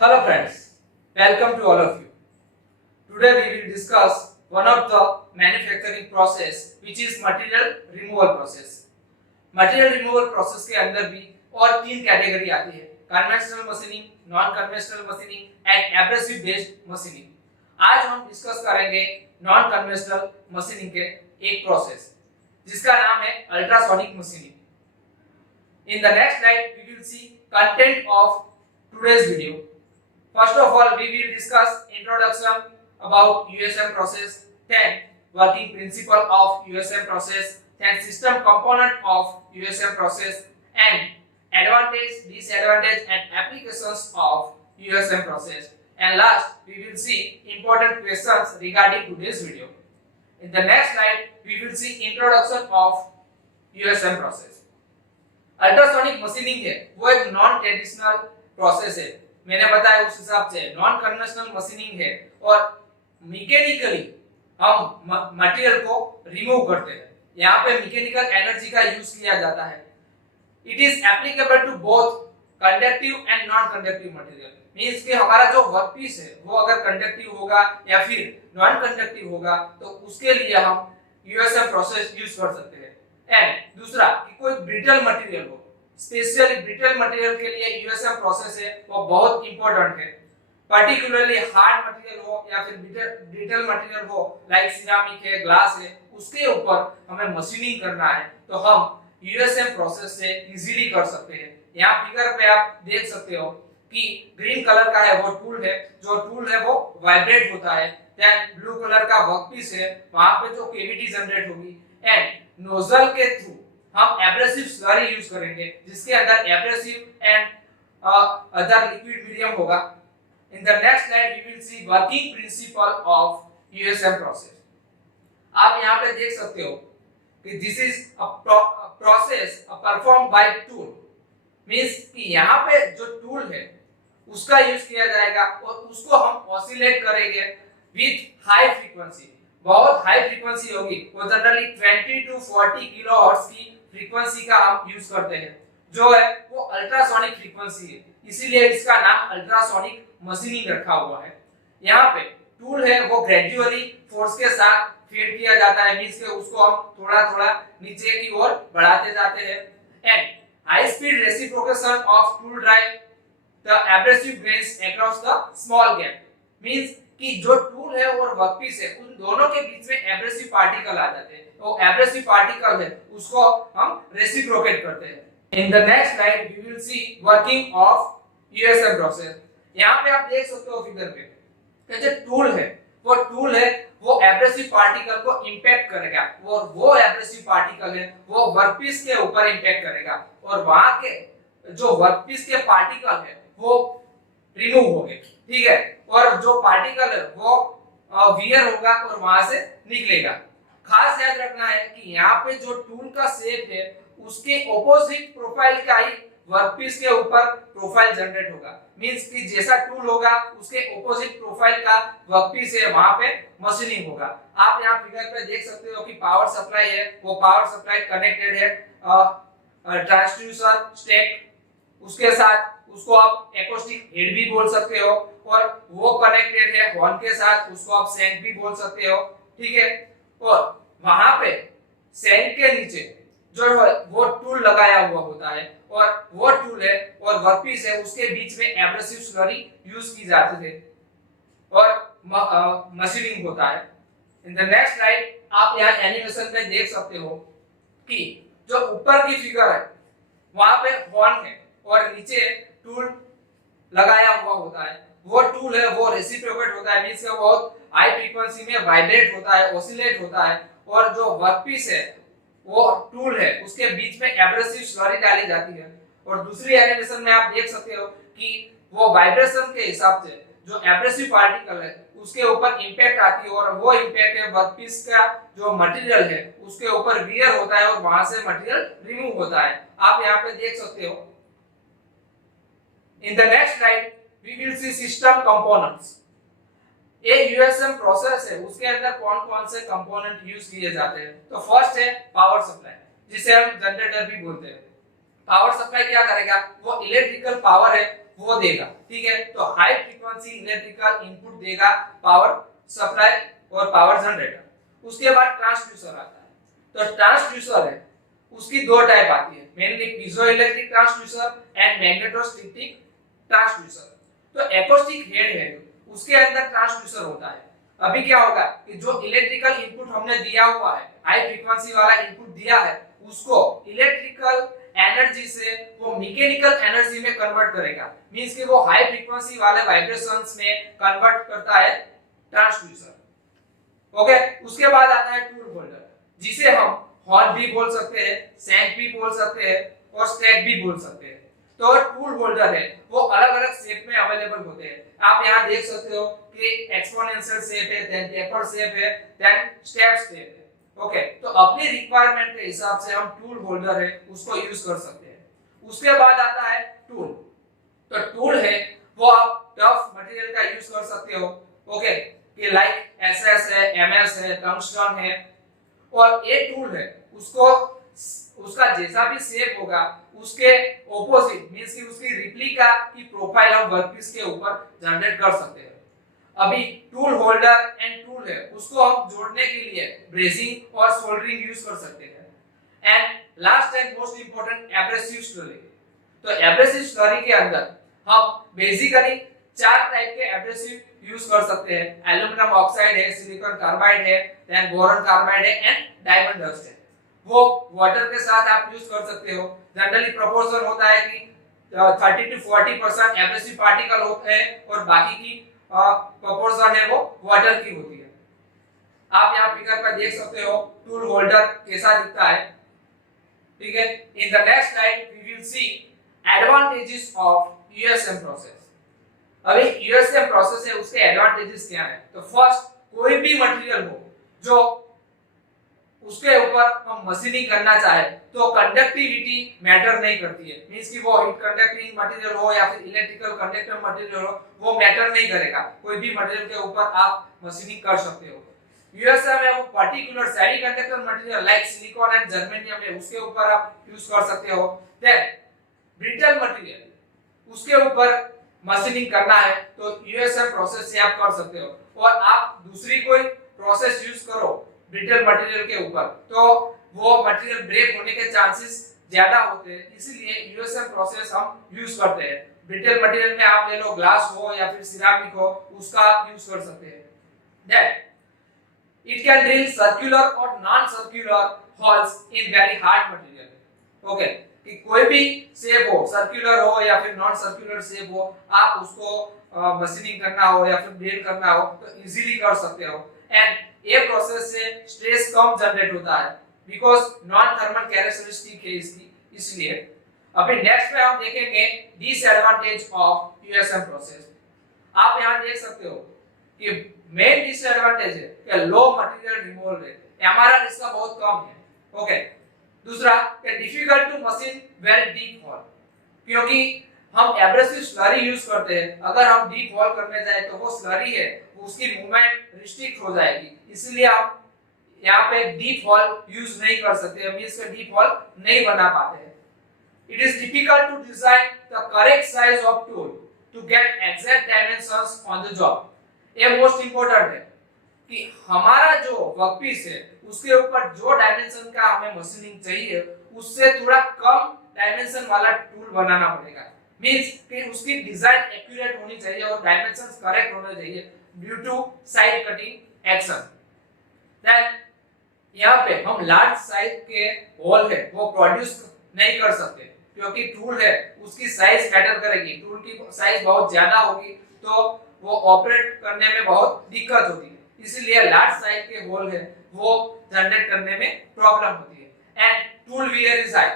Hello friends, welcome to all of you. Today we will discuss one of the manufacturing process which is material removal process. Material removal process के अंदर भी और तीन category आती है, conventional machining, non conventional machining and abrasive based machining. आज हम discuss करेंगे नॉन कन्वेंशनल मशीनिंग के एक प्रोसेस जिसका नाम है ultrasonic machining. In the next slide we will see content of today's video. First of all, we will discuss introduction about USM process, then working principle of USM process, then system component of USM process, and advantage, disadvantage, and applications of USM process. And last, we will see important questions regarding today's video. In the next slide, we will see introduction of USM process. Ultrasonic machining है वो एक non traditional process है, मैंने बताया उस हिसाब से non conventional machining है और मैकेनिकली हम मटेरियल को रिमूव करते हैं। यहाँ पे मैकेनिकल एनर्जी का यूज किया जाता है। It is applicable to both conductive and non conductive material. Means कि हमारा जो वर्कपीस है वो अगर कंडक्टिव होगा या फिर नॉन कंडक्टिव होगा तो उसके लिए हम यूएसएम प्रोसेस यूज कर सकते हैं। एंड दूसरा कि कोई ब्रिटल मटेरियल हो, स्पेशली ब्रिटल मटेरियल के लिए यूएसएम प्रोसेस है वो बहुत इंपॉर्टेंट है। पर्टिकुलरली हार्ड मटेरियल हो या फिर ब्रिटल मटेरियल हो लाइक सिरामिक है, ग्लास है, उसके ऊपर हमें मशीनिंग करना है तो हम यूएसएम प्रोसेस से इजीली कर सकते हैं। यहाँ फिगर पे आप देख सकते हो कि ग्रीन कलर का है वो टूल है, जो टूल है वो वाइब्रेट होता है। देन ब्लू कलर का वर्कपीस है, वहां पे जो केविटी जनरेट होगी एंड नोजल के थ्रू हम एब्रेसिव स्लरी यूज करेंगे जिसके अंदर abrasive and other liquid medium होगा। In the next slide we will see working principle of USM process. आप यहाँ पे देख सकते हो कि this is a process perform by tool. Means कि यहाँ पे जो टूल है उसका यूज किया जाएगा और उसको हम ऑसिलेट करेंगे विथ हाई फ्रीक्वेंसी। बहुत हाई फ्रीक्वेंसी होगी, वो जनरली 20 टू 40 किलोहर्ट्ज की फ्रीक्वेंसी का हम यूज करते हैं, जो है वो अल्ट्रासोनिक फ्रीक्वेंसी है, इसीलिए इसका नाम अल्ट्रासोनिक मशीनिंग रखा हुआ है। यहाँ पे टूल है वो ग्रेजुअली फोर्स के साथ फीड किया जाता है, मींस के उसको हम थोड़ा थोड़ा नीचे की ओर बढ़ाते जाते हैं। And high speed reciprocation of tool drive the abrasive grains across the small gap. Means कि जो टूल है और वर्कपीस है उन दोनों के बीच में एब्रेसिव पार्टिकल आ जाते हैं, वो एब्रेसिव पार्टिकल है उसको हम रेसिप्रोकेट करते हैं। In the next slide we will see working of USM process. यहाँ पे आप देख सकते हो फिगर पे कि जो टूल है वो एब्रेसिव पार्टिकल को इंपैक्ट करेगा, वो एब्रेसिव पार्टिकल है वो वर्कपीस के ऊपर इंपैक्ट करेगा और वहां के जो वर्कपीस के पार्टिकल है वो रिमूव होंगे, ठीक है, और जो पार्टिकल है वो वियर होगा और वहां से निकलेगा। खास याद रखना है कि यहाँ पे जो टूल का शेप है उसके ऑपोजिट प्रोफाइल का ही वर्कपीस के ऊपर प्रोफाइल जनरेट होगा। मींस कि जैसा टूल होगा उसके ऑपोजिट प्रोफाइल का वर्कपीस है वहां पे मशीनिंग होगा। आप यहाँ फिगर पे देख सकते हो कि पावर सप्लाई है, वो पावर सप्लाई कनेक्टेड है ट्रांसड्यूसर स्टेक, उसके साथ उसको आप एकॉस्टिक हेड भी बोल सकते हो और वो कनेक्टेड है हॉर्न के साथ, उसको आप सैंक भी बोल सकते हो, ठीक है। और वहां पे सैंक के नीचे जो है वो टूल लगाया हुआ होता है और वो टूल है और वर्कपीस है उसके बीच में एब्रेसिव स्लरी यूज की जाती है और मशीनिंग होता है। इन द नेक्स्ट स्लाइड आप यहाँ एनिमेशन में देख सकते हो कि जो ऊपर की फिगर है वहां पे हॉर्न है और नीचे टूल लगाया हुआ होता है। वो टूल है वो रेसिप्रोकेट होता है, मींस वो हाई फ्रीक्वेंसी में वाइब्रेट होता है, ऑसिलेट होता है और जो वर्कपीस है वो टूल है उसके बीच में एब्रेसिव स्लरी डाली जाती है। और दूसरी एनिमेशन में आप देख सकते हो कि वो वाइब्रेशन के हिसाब से जो एब्रेसिव पार्टिकल है उसके ऊपर इंपैक्ट आती है और वो इंपैक्ट है वर्कपीस का जो मटेरियल है उसके ऊपर वियर होता है और वहां से मटेरियल रिमूव होता है। आप यहाँ पे देख सकते हो। In the next slide, we will see system components. ये यूएसएम प्रोसेस है उसके अंदर कौन कौन से कंपोनेंट यूज किए जाते हैं। तो फर्स्ट है पावर सप्लाई जिसे हम जनरेटर भी बोलते हैं। पावर सप्लाई क्या करेगा, वो इलेक्ट्रिकल पावर है वो देगा, ठीक है। तो हाई फ्रीक्वेंसी इलेक्ट्रिकल इनपुट देगा पावर सप्लाई और पावर जनरेटर। उसके बाद ट्रांसड्यूसर आता है। तो ट्रांसड्यूसर है उसकी दो टाइप आती है, mainly piezo electric transducer and magnetostatic transducer. तो एक्रोस्टिक हेड है उसके अंदर ट्रांसड्यूसर होता है। अभी क्या होगा कि जो इलेक्ट्रिकल इनपुट हमने दिया हुआ है, हाई फ्रीक्वेंसी वाला इनपुट दिया है, उसको इलेक्ट्रिकल एनर्जी से वो मैकेनिकल एनर्जी में कन्वर्ट करेगा, मींस कि वो हाई फ्रीक्वेंसी वाले वाइब्रेशंस में कन्वर्ट करता है ट्रांसड्यूसर। ओके, उसके बाद आता है टूल होल्डर, जिसे हम हॉर्न भी बोल सकते हैं, शैंक भी बोल सकते हैं और स्टैक भी बोल सकते हैं। तो टूल होल्डर है वो अलग अलग शेप में अवेलेबल होते हैं। आप यहाँ देख सकते हो कि एक्सपोनेंशियल शेप है, देन टेपर शेप है, देन स्टेप शेप है। ओके, तो अपनी रिक्वायरमेंट के हिसाब से हम टूल होल्डर है उसको यूज कर सकते हैं। उसके बाद आता है टूल। तो टूल है वो आप टफ मटेरियल का यूज कर सकते हो, ओके, कि लाइक एसएस है, एमएस है, टंगस्टन है। और ये टूल है उसको उसका जैसा भी शेप होगा उसके ऑपोजिट, मींस कि उसकी रिप्लिका की प्रोफाइल हम वर्कपीस के ऊपर जनरेट कर सकते हैं। अभी टूल होल्डर एंड टूल है उसको हम जोड़ने के लिए ब्रेसिंग और सोल्डरिंग यूज कर सकते हैं। And last and most important abrasive slurry. तो एब्रेसिव स्लरी के अंदर हम बेसिकली चार टाइप के एब्रेसिव यूज कर सकते हैं। एल्युमिनियम ऑक्साइड है, सिलिकॉन कार्बाइड है, देन बोरॉन कार्बाइड है एंड डायमंड डस्ट है। वो वाटर के साथ आप यूज कर सकते हो। जनरली प्रोपोर्शन होता है कि 30 to 40% एब्रेसिव पार्टिकल होते हैं और बाकी की प्रोपोर्शन है वो वाटर की होती है। आप यहाँ फिगर पर देख सकते हो टूल होल्डर कैसा दिखता है, ठीक है। In the next slide we will see advantages of USM process. अभी यूएसएम प्रोसेस है उसके एडवांटेजेस क्या है। तो फर्स्ट, कोई भी मटेरियल हो जो उसके ऊपर हम मशीनिंग करना चाहे तो कंडक्टिविटी मैटर नहीं करती है, मींस कि वो हीट कंडक्टिंग मटेरियल हो या फिर इलेक्ट्रिकल कंडक्टर मटेरियल हो, वो मैटर नहीं करेगा। कोई भी मटेरियल के ऊपर आप मशीनिंग कर सकते हो। यूएसएम है वो particular semiconductor material like silicon and germanium है उसके ऊपर आप यूज कर सकते हो। देन ब्रिटल मटेरियल उसके ऊपर मशीनिंग करना है तो यूएसएम प्रोसेस से आप कर सकते हो। और आप दूसरी कोई प्रोसेस यूज करो ब्रिटल मटेरियल के ऊपर तो वो मटेरियल ब्रेक होने के चांसेस ज्यादा होते हैं, इसीलिए यूएसएम प्रोसेस हम यूज करते हैं। ब्रिटल मटेरियल में आप ले लो ग्लास हो या फिर सिरामिक हो, उसका आप यूज कर सकते हैं। Then it can drill circular और non circular holes in very hard material. Okay, कि कोई भी शेप हो, सर्कुलर हो या फिर नॉन सर्कुलर शेप हो, आप उसको मशीनिंग करना हो या फिर ड्रिल करना हो तो इजीली कर सकते हो। एंड ये प्रोसेस से स्ट्रेस कम जनरेट होता है बिकॉज नॉन थर्मल कैरेक्टरिस्टिक है इसकी, इसलिए। अभी नेक्स्ट में हम देखेंगे डिसएडवांटेज ऑफ यूएसएम प्रोसेस। आप यहां देख सकते हो कि मेन डिसएडवांटेज है कि low material removal rate, MRR इसका बहुत कम है। ओके, दूसरा कि difficult to machine very deep hole, क्योंकि हम एब्रेसिव स्लरी यूज करते हैं, अगर हम डीप होल करने जाए तो वो स्लरी है उसकी मूवमेंट रिस्ट्रिक्ट हो जाएगी, इसलिए आप यहाँ पे डीप होल यूज नहीं कर सकते, मींस के डीप होल नहीं बना पाते हैं। It is difficult to design the correct size of tool to get exact dimensions on the job. ये मोस्ट इंपोर्टेंट है कि हमारा जो वर्कपीस है उसके ऊपर जो डायमेंशन का हमें मशीनिंग चाहिए उससे थोड़ा कम डायमेंशन वाला टूल बनाना पड़ेगा, मींस कि उसकी डिजाइन एक्यूरेट होनी चाहिए और डायमेंशंस करेक्ट होने चाहिए due to side cutting action. Then यहाँ पे हम लार्ज साइज के होल है वो प्रोड्यूस नहीं कर सकते क्योंकि टूल है उसकी साइज मैटर करेगी। टूल की साइज बहुत ज्यादा होगी तो वो ऑपरेट करने में बहुत दिक्कत होती है, इसलिए लार्ज साइज के होल है वो जनरेट करने में प्रॉब्लम होती है। And tool wear is high,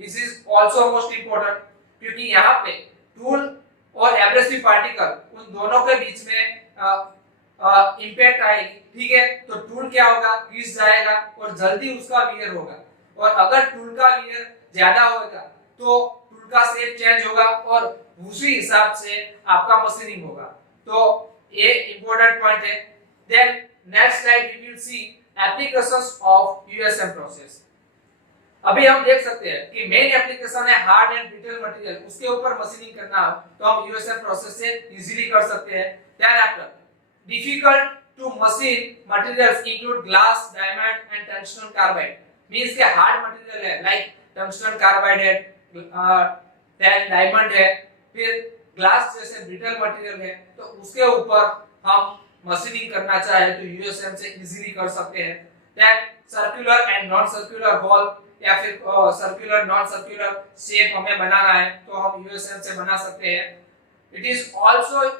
this is also most important, क्योंकि यहाँ पे टूल और एब्रेसिव पार्टिकल उन दोनों के बीच में इंपैक्ट आएगी, ठीक है। तो टूल क्या होगा, घिस जाएगा और जल्दी उसका वियर होगा, और अगर टूल का वियर ज्यादा होगा तो टूल का शेप चेंज होगा और उसी हिसाब से आपका मशीनिंग होगा। तो ये इंपॉर्टेंट पॉइंट है। Then next slide we will see applications of USM process. अभी हम देख सकते हैं कि मेन एप्लीकेशन है हार्ड एंड ब्रिटल मटेरियल, उसके ऊपर मशीनिंग करना हो तो हम यूएसएम प्रोसेस से इजीली कर सकते हैं। Then after difficult to machine materials include glass, diamond and tungsten carbide, means के हार्ड मटेरियल है लाइक टंगस्टन कार्बाइड है, देन डायमंड है, फिर ग्लास जैसे ब्रिटल मटेरियल है, तो उसके ऊपर हम मशीनिंग करना चाहे तो यूएसएम से इजीली कर सकते हैं। Then circular and non circular hole या फिर सर्कुलर नॉन सर्कुलर शेप हमें बनाना है तो हम यूएसएम से बना सकते हैं। It is also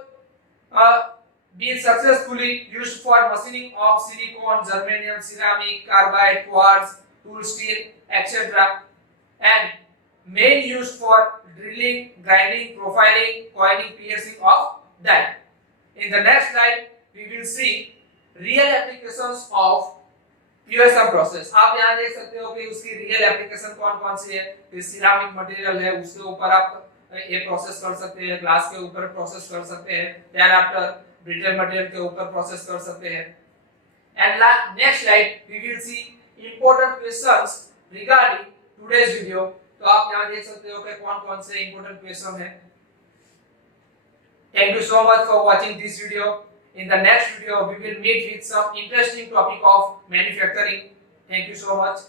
been successfully used for machining of silicon, germanium, ceramic, carbide, quartz, tool steel, etc. and main used for drilling, grinding, profiling, coiling, piercing of die. In the next slide, we will see real applications of PSM process. आप यहाँ देख सकते हो कि उसकी real application कौन-कौन सी है। फिर सिरामिक मटेरियल है, उसके ऊपर आप ये प्रोसेस कर सकते हैं, ग्लास के ऊपर प्रोसेस कर सकते हैं, देन आफ्टर ब्रिटल मटेरियल के ऊपर प्रोसेस कर सकते हैं। And next slide we will see important questions regarding today's video. तो आप यहाँ देख सकते हो कि कौन-कौन से इंपॉर्टेंट क्वेश्चन है। Thank you so much for watching this video. In the next video, we will meet with some interesting topic of manufacturing. Thank you so much.